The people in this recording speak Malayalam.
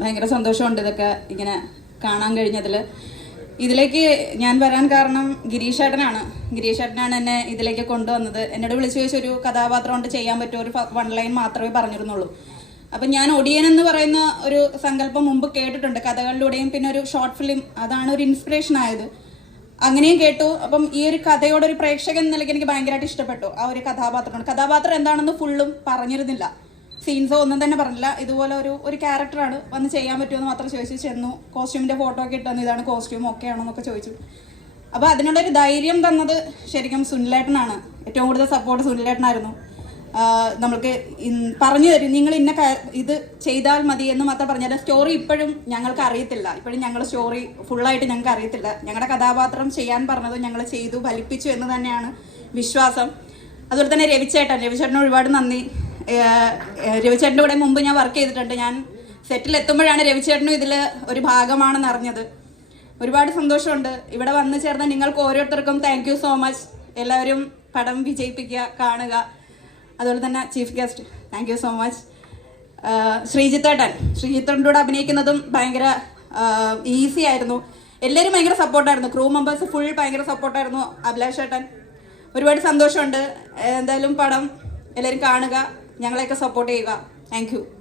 ഭയങ്കര സന്തോഷമുണ്ട് ഇതൊക്കെ ഇങ്ങനെ കാണാൻ കഴിഞ്ഞതിൽ ഇതിലേക്ക് ഞാൻ വരാൻ കാരണം ഗിരീഷേട്ടനാണ്. ഗിരീഷേട്ടനാണ് എന്നെ ഇതിലേക്ക് കൊണ്ടുവന്നത്. എന്നോട് വിളിച്ചു ചോദിച്ച ഒരു കഥാപാത്രം കൊണ്ട് ചെയ്യാൻ പറ്റുമോ? ഒരു വൺ ലൈൻ മാത്രമേ പറഞ്ഞിരുന്നുള്ളൂ. അപ്പം ഞാൻ ഒടിയൻ എന്ന് പറയുന്ന ഒരു സങ്കല്പം മുമ്പ് കേട്ടിട്ടുണ്ട്. കഥകളിലൂടെയും പിന്നെ ഒരു ഷോർട്ട് ഫിലിം അതാണ് ഒരു ഇൻസ്പിറേഷൻ ആയത്. അങ്ങനെയും കേട്ടു. അപ്പം ഈ ഒരു കഥയോട് ഒരു പ്രേക്ഷകൻ നിലയ്ക്ക് എനിക്ക് ഭയങ്കരമായിട്ട് ഇഷ്ടപ്പെട്ടു. ആ ഒരു കഥാപാത്രമാണ്. കഥാപാത്രം എന്താണെന്ന് ഫുള്ളും പറഞ്ഞിരുന്നില്ല. സീൻസോ ഒന്നും തന്നെ പറഞ്ഞില്ല. ഇതുപോലെ ഒരു ഒരു ക്യാരക്ടറാണ് വന്ന് ചെയ്യാൻ പറ്റുമെന്ന് മാത്രം ചോദിച്ചു ചെന്നു. കോസ്റ്റ്യൂമിന്റെ ഫോട്ടോ ഒക്കെ ഇട്ടു ഇതാണ് കോസ്റ്റ്യൂം ഓക്കെ ആണോന്നൊക്കെ ചോദിച്ചു. അപ്പോൾ അതിനുള്ളൊരു ധൈര്യം തന്നത് ശരിക്കും സുനിലേട്ടനാണ്. ഏറ്റവും കൂടുതൽ സപ്പോർട്ട് സുനിലേട്ടനായിരുന്നു. നമ്മൾക്ക് പറഞ്ഞു തരും. നിങ്ങൾ ഇന്ന ഇത് ചെയ്താൽ മതി എന്ന് മാത്രം പറഞ്ഞാൽ സ്റ്റോറി ഇപ്പോഴും ഞങ്ങൾക്ക് അറിയത്തില്ല. ഇപ്പോഴും ഞങ്ങൾ സ്റ്റോറി ഫുള്ളായിട്ട് ഞങ്ങൾക്ക് അറിയത്തില്ല. ഞങ്ങളുടെ കഥാപാത്രം ചെയ്യാൻ പറഞ്ഞത് ഞങ്ങൾ ചെയ്തു ഫലിപ്പിച്ചു എന്ന് തന്നെയാണ് വിശ്വാസം. അതുപോലെ തന്നെ രവിചേട്ടൻ രവിചേട്ടന് ഒരുപാട് നന്ദി. രവിചേട്ടന്റെ കൂടെ മുമ്പ് ഞാൻ വർക്ക് ചെയ്തിട്ടുണ്ട്. ഞാൻ സെറ്റിൽ എത്തുമ്പോഴാണ് രവിചേട്ടനും ഇതിൽ ഒരു ഭാഗമാണെന്ന് അറിഞ്ഞത്. ഒരുപാട് സന്തോഷമുണ്ട്. ഇവിടെ വന്നു ചേർന്ന നിങ്ങൾക്ക് ഓരോരുത്തർക്കും താങ്ക് സോ മച്ച് എല്ലാവരും പടം വിജയിപ്പിക്കുക കാണുക. അതുപോലെ തന്നെ chief guest thank so much ശ്രീജിത്തേട്ടൻ ശ്രീജിത്തേട്ടന്റെ കൂടെ അഭിനയിക്കുന്നതും ഭയങ്കര ഈസി ആയിരുന്നു. എല്ലാവരും ഭയങ്കര സപ്പോർട്ടായിരുന്നു ക്രൂ മെമ്പേഴ്സ് ഫുൾ ഭയങ്കര സപ്പോർട്ടായിരുന്നു അഭിലാഷ് ചേട്ടൻ ഒരുപാട് സന്തോഷമുണ്ട്. എന്തായാലും പടം എല്ലാവരും കാണുക. ഞങ്ങളെയൊക്കെ സപ്പോർട്ട് ചെയ്യുക. താങ്ക്